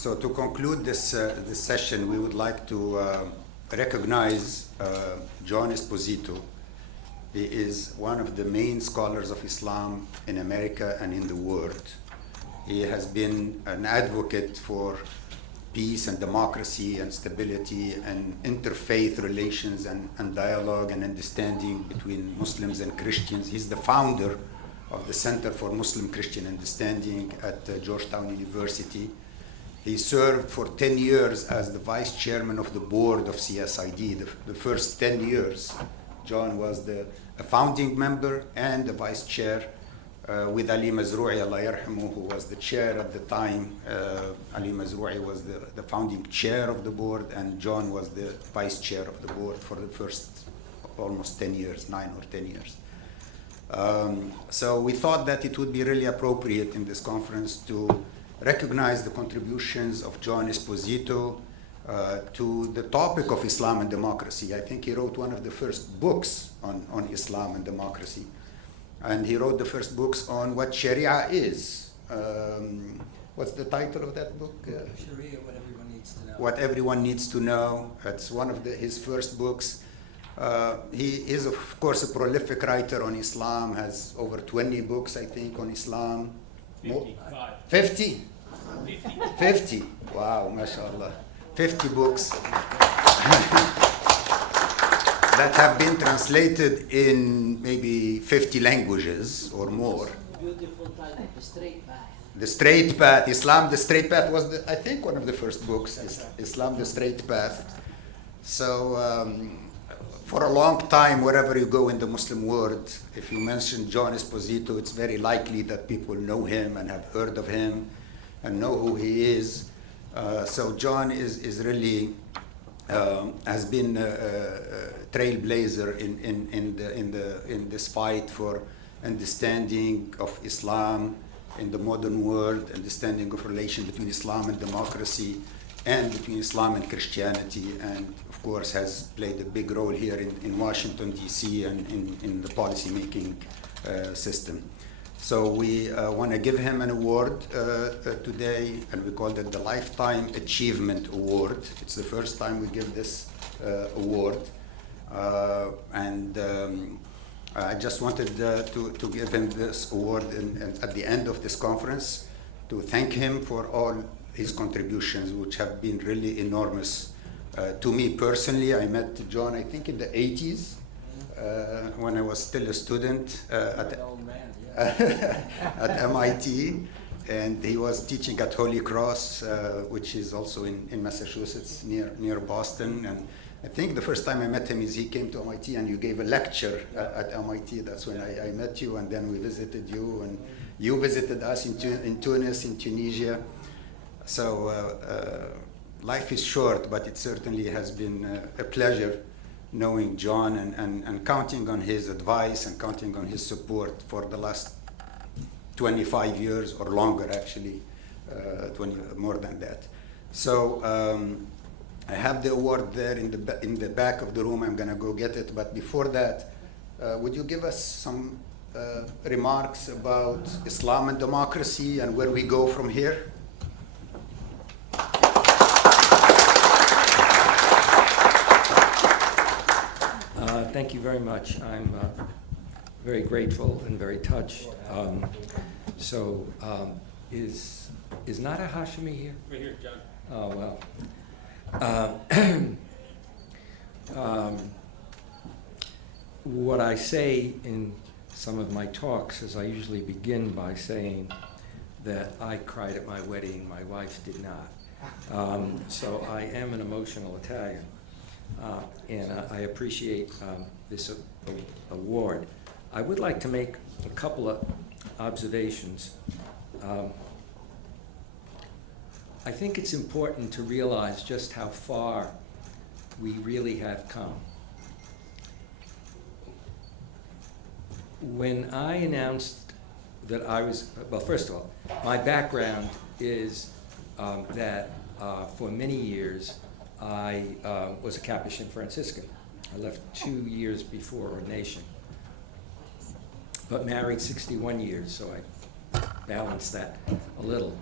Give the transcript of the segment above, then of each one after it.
So to conclude this session, we would like to recognize John Esposito. He is one of the main scholars of Islam in America and in the world. He has been an advocate for peace and democracy and stability and interfaith relations and dialogue and understanding between Muslims and Christians. He's the founder of the Center for Muslim-Christian Understanding at Georgetown University. He served for 10 years as the vice chairman of the board of CSID. The first 10 years, John was a founding member and the vice chair with Ali Mazway, Allah yarhamu, who was the chair at the time. Ali Mazway was the founding chair of the board, and John was the vice chair of the board for the first almost 10 years, 9 or 10 years. So we thought that it would be really appropriate in this conference to recognize the contributions of John Esposito to the topic of Islam and democracy. I think he wrote one of the first books on Islam and democracy. And he wrote the first books on what Sharia is. What's the title of that book? Sharia, What Everyone Needs to Know. What Everyone Needs to Know. It's one of his first books. He is, of course, a prolific writer on Islam, has over 20 books, I think, on Islam. 50? 50. Wow, mashallah. 50 books that have been translated in maybe 50 languages or more. Beautiful title, The Straight Path. The Straight Path, Islam, the Straight Path was, I think, one of the first books, Islam, the Straight Path. So for a long time, wherever you go in the Muslim world, if you mention John Esposito, it's very likely that people know him and have heard of him and know who he is. So John is really has been a trailblazer in this fight for understanding of Islam in the modern world, understanding of relation between Islam and democracy, and between Islam and Christianity, and of course has played a big role here in Washington, D.C. and in the policy-making system. So we want to give him an award today, and we call it the Lifetime Achievement Award. It's the first time we give this award. I just wanted to give him this award at the end of this conference to thank him for all his contributions, which have been really enormous. To me personally, I met John, I think, in the 80s, when I was still a student at MIT, and he was teaching at Holy Cross, which is also in Massachusetts, near Boston. And I think the first time I met him is he came to MIT and you gave a lecture at MIT. That's when I met you, and then we visited you, and you visited us in Tunis, in Tunisia. So life is short, but it certainly has been a pleasure knowing John and counting on his advice and counting on his support for the last 25 years or longer, actually, 20, more than that. So I have the award there in the back of the room. I'm going to go get it. But before that, would you give us some remarks about Islam and democracy and where we go from here? Thank you very much. I'm very grateful and very touched. Is Nada Hashimi here? Right here, John. Oh, well. What I say in some of my talks is I usually begin by saying that I cried at my wedding, my wife did not. So I am an emotional Italian. And I appreciate this award. I would like to make a couple of observations. I think it's important to realize just how far we really have come. When I announced that I was, well, first of all, my background is that for many years I was a Capuchin Franciscan. I left 2 years before ordination, but married 61 years, so I balanced that a little.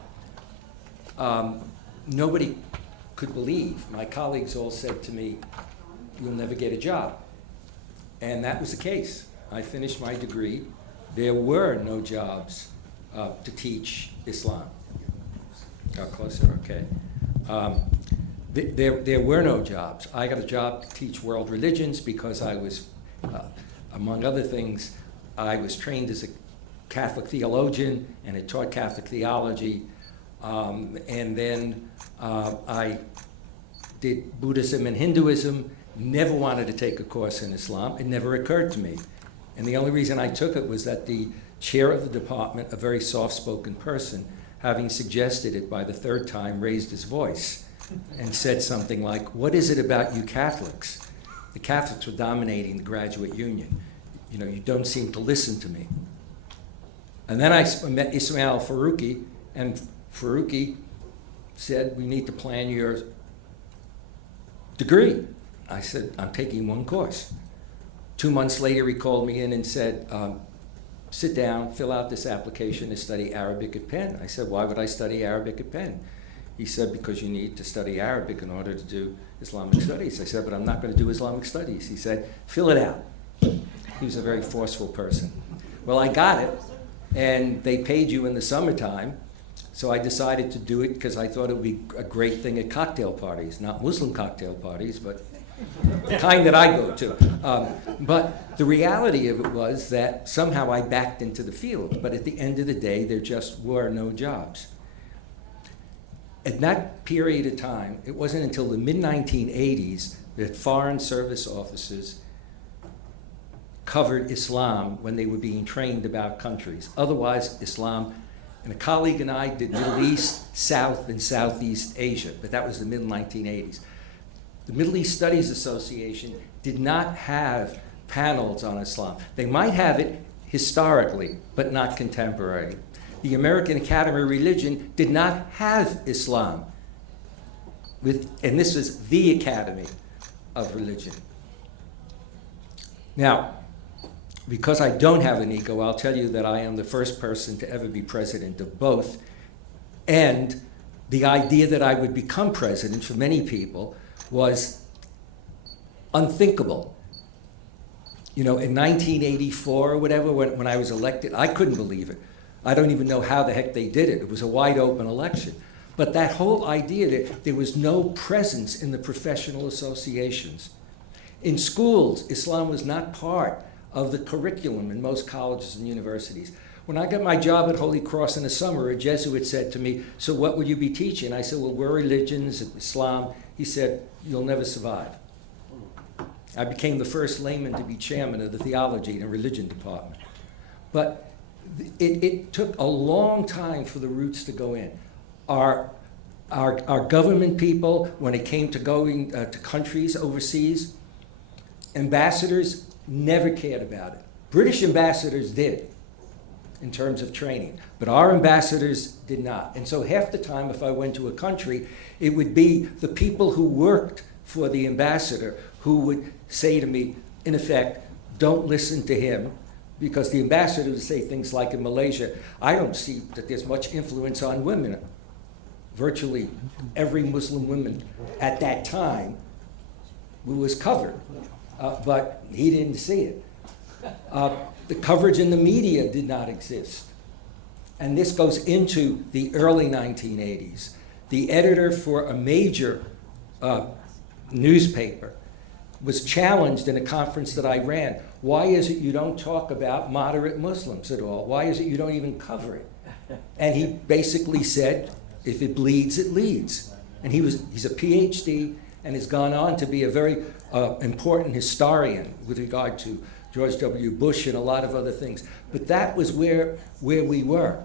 nobody could believe. My colleagues all said to me, "You'll never get a job." And that was the case. I finished my degree. There were no jobs to teach Islam. Closer, okay. There were no jobs. I got a job to teach world religions because I was, among other things, I was trained as a Catholic theologian and had taught Catholic theology. And then I did Buddhism and Hinduism, never wanted to take a course in Islam. It never occurred to me. And the only reason I took it was that the chair of the department, a very soft-spoken person, having suggested it by the third time, raised his voice and said something like, "What is it about you Catholics? The Catholics were dominating the graduate union. You know, you don't seem to listen to me." And then I met Ismail Faruqi, and Faruqi said, "We need to plan your degree." I said, "I'm taking one course." 2 months later, he called me in and said, "Sit down, fill out this application to study Arabic at Penn." I said, "Why would I study Arabic at Penn?" He said, "Because you need to study Arabic in order to do Islamic studies." I said, "But I'm not going to do Islamic studies." He said, "Fill it out." He was a very forceful person. Well, I got it, and they paid you in the summertime, so I decided to do it because I thought it would be a great thing at cocktail parties, not Muslim cocktail parties, but the kind that I go to. But the reality of it was that somehow I backed into the field, but at the end of the day, there just were no jobs. At that period of time, it wasn't until the mid-1980s that foreign service officers covered Islam when they were being trained about countries. Otherwise, Islam, and a colleague and I did Middle East, South, and Southeast Asia, but that was the mid-1980s. The Middle East Studies Association did not have panels on Islam. They might have it historically, but not contemporary. The American Academy of Religion did not have Islam, and this was the Academy of Religion. Now, because I don't have an ego, I'll tell you that I am the first person to ever be president of both, and the idea that I would become president for many people was unthinkable. You know, in 1984 or whatever, when I was elected, I couldn't believe it. I don't even know how the heck they did it. It was a wide open election. But that whole idea that there was no presence in the professional associations. In schools, Islam was not part of the curriculum in most colleges and universities. When I got my job at Holy Cross in the summer, a Jesuit said to me, "So what will you be teaching?" I said, "Well, we're religions, Islam." He said, "You'll never survive." I became the first layman to be chairman of the theology and religion department. But it took a long time for the roots to go in. Our government people, when it came to going to countries overseas, ambassadors never cared about it. British ambassadors did, in terms of training, but our ambassadors did not. And so half the time, if I went to a country, it would be the people who worked for the ambassador who would say to me, in effect, "Don't listen to him," because the ambassador would say things like, in Malaysia, "I don't see that there's much influence on women." Virtually every Muslim woman at that time was covered, but he didn't see it. The coverage in the media did not exist. And this goes into the early 1980s. The editor for a major newspaper was challenged in a conference that I ran. "Why is it you don't talk about moderate Muslims at all? Why is it you don't even cover it?" And he basically said, "If it bleeds, it leads." And he's a PhD and has gone on to be a very important historian with regard to George W. Bush and a lot of other things. But that was where we were.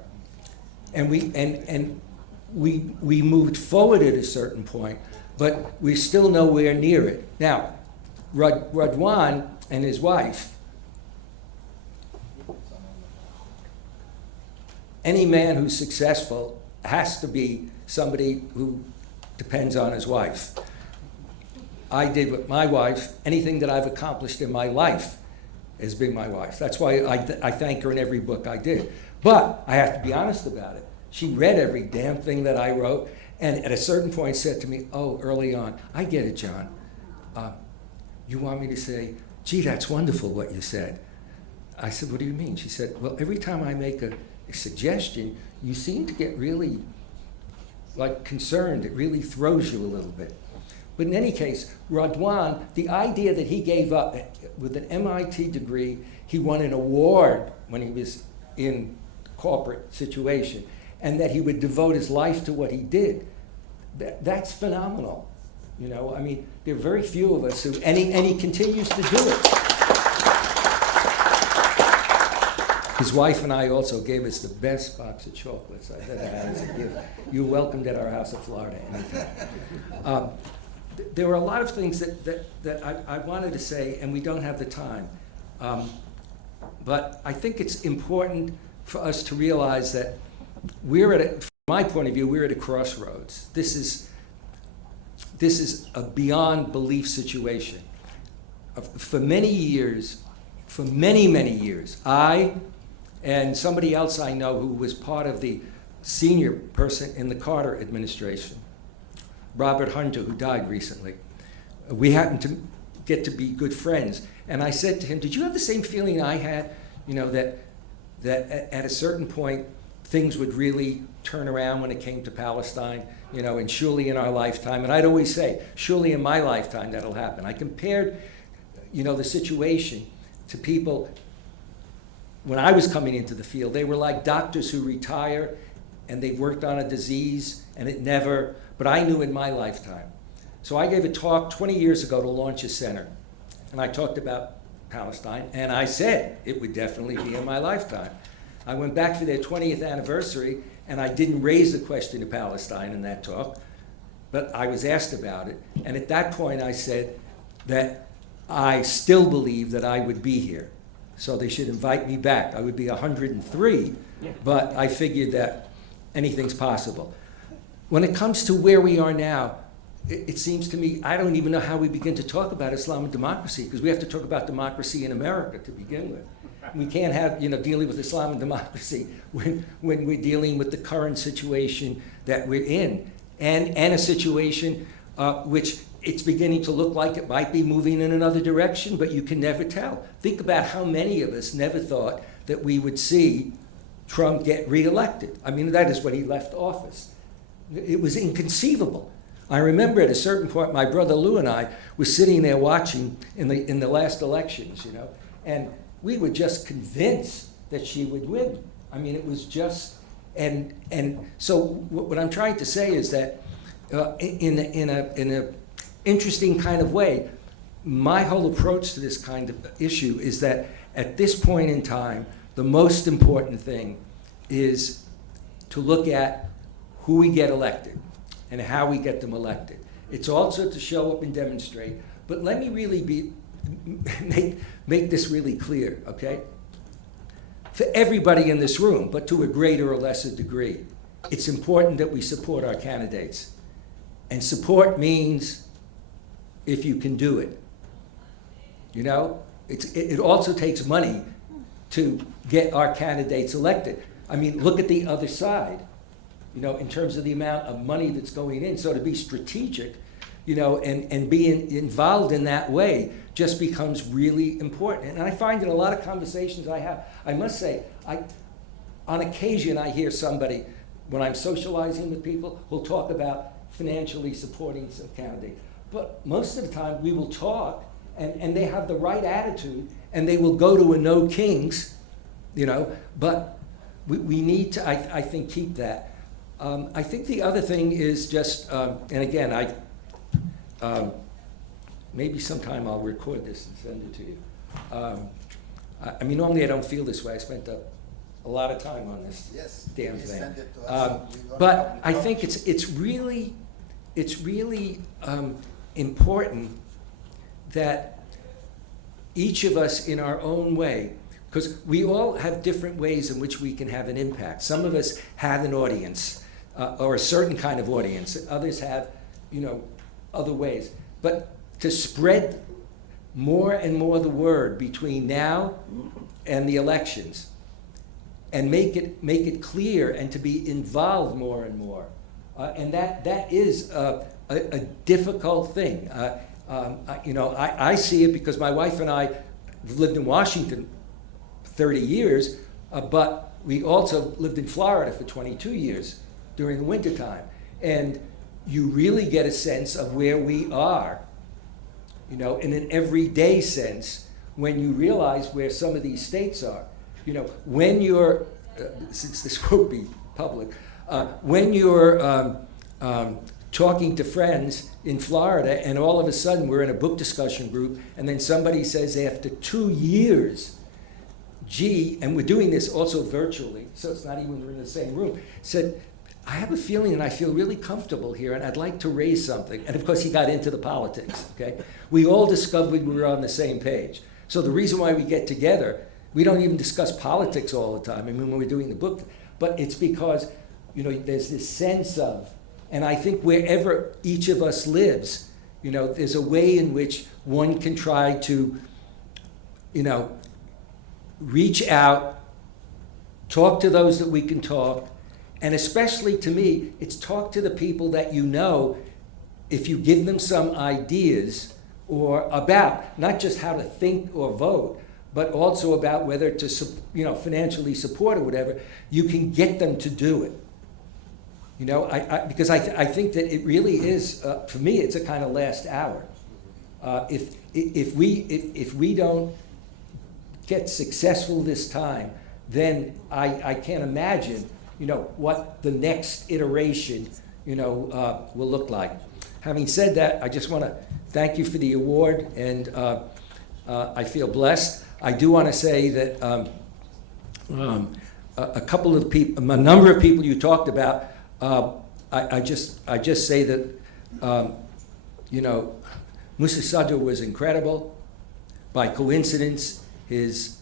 And we moved forward at a certain point, but we're still nowhere near it. Now, Radwan and his wife, any man who's successful has to be somebody who depends on his wife. I did with my wife, anything that I've accomplished in my life has been my wife. That's why I thank her in every book I did. But I have to be honest about it. She read every damn thing that I wrote, And at a certain point said to me, oh, early on, I get it, John. You want me to say, gee, that's wonderful what you said. I said, what do you mean? She said, well, every time I make a suggestion, you seem to get really concerned. It really throws you a little bit. But in any case, Radwan, the idea that he gave up with an MIT degree, he won an award when he was in corporate situation, and that he would devote his life to what he did, that's phenomenal. You know, I mean, there are very few of us who, and he continues to do it. His wife and I also gave us the best box of chocolates I've ever had as a gift. You're welcomed at our house of Florida anytime. There were a lot of things that I wanted to say, and we don't have the time. But I think it's important for us to realize that from my point of view, we're at a crossroads. This is a beyond belief situation. For many years, for many, many years, I and somebody else I know who was part of the senior person in the Carter administration, Robert Hunter, who died recently, we happened to get to be good friends. And I said to him, did you have the same feeling I had, you know, that at a certain point, things would really turn around when it came to Palestine, you know, and surely in our lifetime. And I'd always say, surely in my lifetime that'll happen. I compared, you know, the situation to people when I was coming into the field. They were like doctors who retire and they've worked on a disease and it never, but I knew in my lifetime. So I gave a talk 20 years ago to launch a center. And I talked about Palestine, and I said it would definitely be in my lifetime. I went back for their 20th anniversary, and I didn't raise the question of Palestine in that talk, but I was asked about it. And at that point, I said that I still believe that I would be here. So they should invite me back. I would be 103, but I figured that anything's possible. When it comes to where we are now, it seems to me, I don't even know how we begin to talk about Islamic democracy, because we have to talk about democracy in America to begin with. We can't have, you know, dealing with Islamic democracy when we're dealing with the current situation that we're in, and a situation which it's beginning to look like it might be moving in another direction, but you can never tell. Think about how many of us never thought that we would see Trump get reelected. I mean, that is when he left office. It was inconceivable. I remember at a certain point, my brother Lou and I were sitting there watching in the last elections, you know, and we were just convinced that she would win. I mean, it was just, and so what I'm trying to say is that in a interesting kind of way, my whole approach to this kind of issue is that at this point in time, the most important thing is to look at who we get elected and how we get them elected. It's also to show up and demonstrate, but let me really make this really clear, okay? For everybody in this room, but to a greater or lesser degree, it's important that we support our candidates. And support means if you can do it. You know, it also takes money to get our candidates elected. I mean, look at the other side, you know, in terms of the amount of money that's going in. So to be strategic, you know, and be involved in that way just becomes really important. And I find in a lot of conversations I have, I must say, on occasion I hear somebody, when I'm socializing with people, who'll talk about financially supporting some candidate. But most of the time we will talk and they have the right attitude and they will go to a no kings, you know, but we need to, I think, keep that. I think the other thing is just, and again, maybe sometime I'll record this and send it to you. I mean, normally I don't feel this way. I spent a lot of time on this damn thing. Send it to us. But I think it's really important that each of us in our own way, because we all have different ways in which we can have an impact. Some of us have an audience, or a certain kind of audience. Others have, you know, other ways. But to spread more and more the word between now and the elections, and make it clear, and to be involved more and more And that is a difficult thing. I see it because my wife and I lived in Washington 30 years, but we also lived in Florida for 22 years during the wintertime. And you really get a sense of where we are, in an everyday sense, when you realize where some of these states are. When you're, since this won't be public, when you're talking to friends in Florida and all of a sudden we're in a book discussion group and then somebody says after 2 years, gee, and we're doing this also virtually, so it's not even we're in the same room, said, I have a feeling and I feel really comfortable here and I'd like to raise something. And of course he got into the politics, okay? We all discovered we were on the same page. So the reason why we get together, we don't even discuss politics all the time, when we're doing the book, but it's because, there's this sense of, and I think wherever each of us lives, there's a way in which one can try to, reach out, talk to those that we can talk, and especially to me, it's talk to the people that if you give them some ideas or about not just how to think or vote, but also about whether to financially support or whatever, you can get them to do it. Because I think that it really is, for me, it's a kind of last hour. If we don't get successful this time, then I can't imagine, what the next iteration, will look like. Having said that, I just want to thank you for the award, and I feel blessed. I do want to say that a number of people you talked about, I just say that, Musa Sadr was incredible. By coincidence, his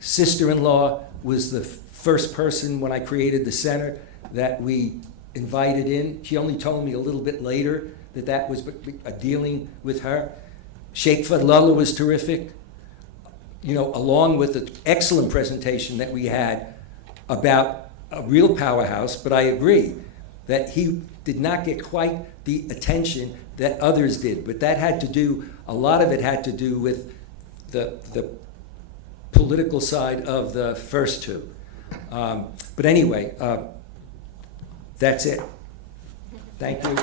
sister-in-law was the first person when I created the center that we invited in. She only told me a little bit later that was a dealing with her. Sheikh Fadlallah was terrific, along with the excellent presentation that we had about a real powerhouse, but I agree that he did not get quite the attention that others did. But that a lot of it had to do with the political side of the first two. But anyway, that's it. Thank you.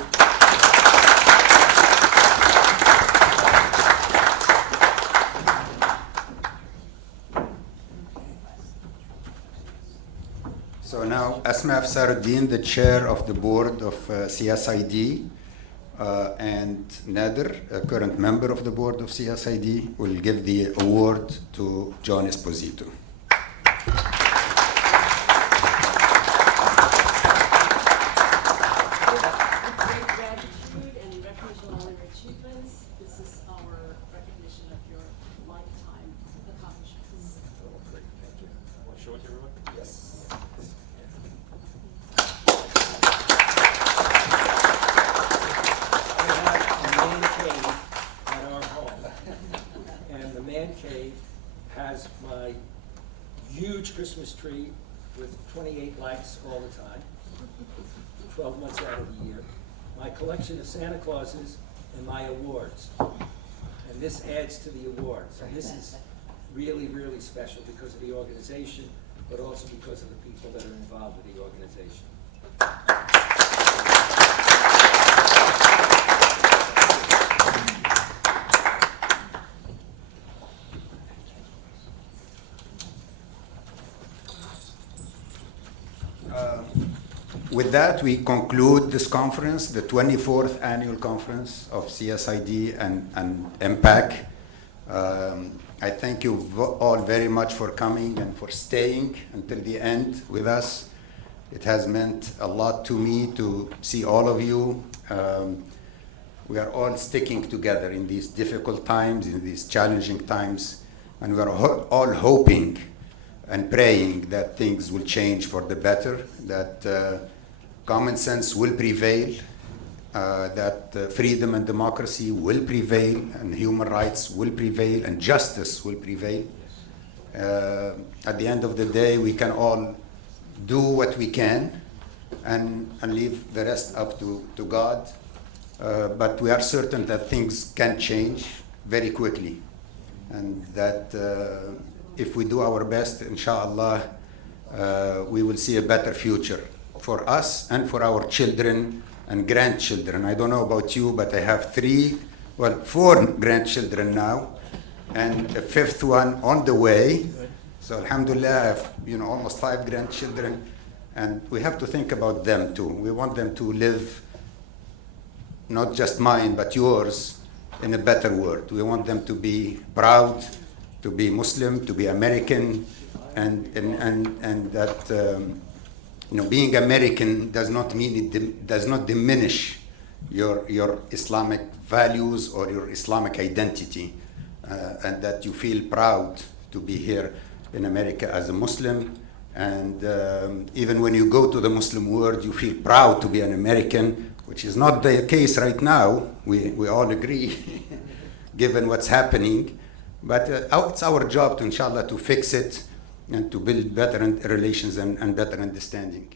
So now, Asma Afsaruddin, the chair of the board of CSID, and Nader, a current member of the board of CSID, will give the award to John Esposito. Has my huge Christmas tree with 28 lights all the time, 12 months out of the year, my collection of Santa Clauses, and my awards. And this adds to the awards. And this is really, really special because of the organization, but also because of the people that are involved with the organization. With that, we conclude this conference, the 24th annual conference of CSID and MPAC. I thank you all very much for coming and for staying until the end with us. It has meant a lot to me to see all of you. We are all sticking together in these difficult times, in these challenging times, and we are all hoping and praying that things will change for the better, that common sense will prevail, that freedom and democracy will prevail, and human rights will prevail, and justice will prevail. At the end of the day, we can all do what we can, and leave the rest up to God. But we are certain that things can change very quickly, and that if we do our best, inshallah, we will see a better future for us and for our children and grandchildren. I don't know about you, but I have four grandchildren now, and a fifth one on the way. So alhamdulillah, I have almost 5 grandchildren, and we have to think about them too. We want them to live, not just mine, but yours, in a better world. We want them to be proud, to be Muslim, to be American, and that being American does not mean it does not diminish your Islamic values or your Islamic identity, and that you feel proud to be here in America as a Muslim. And even when you go to the Muslim world, you feel proud to be an American, which is not the case right now. We all agree, given what's happening. But it's our job, inshallah, to fix it and to build better relations and better understanding.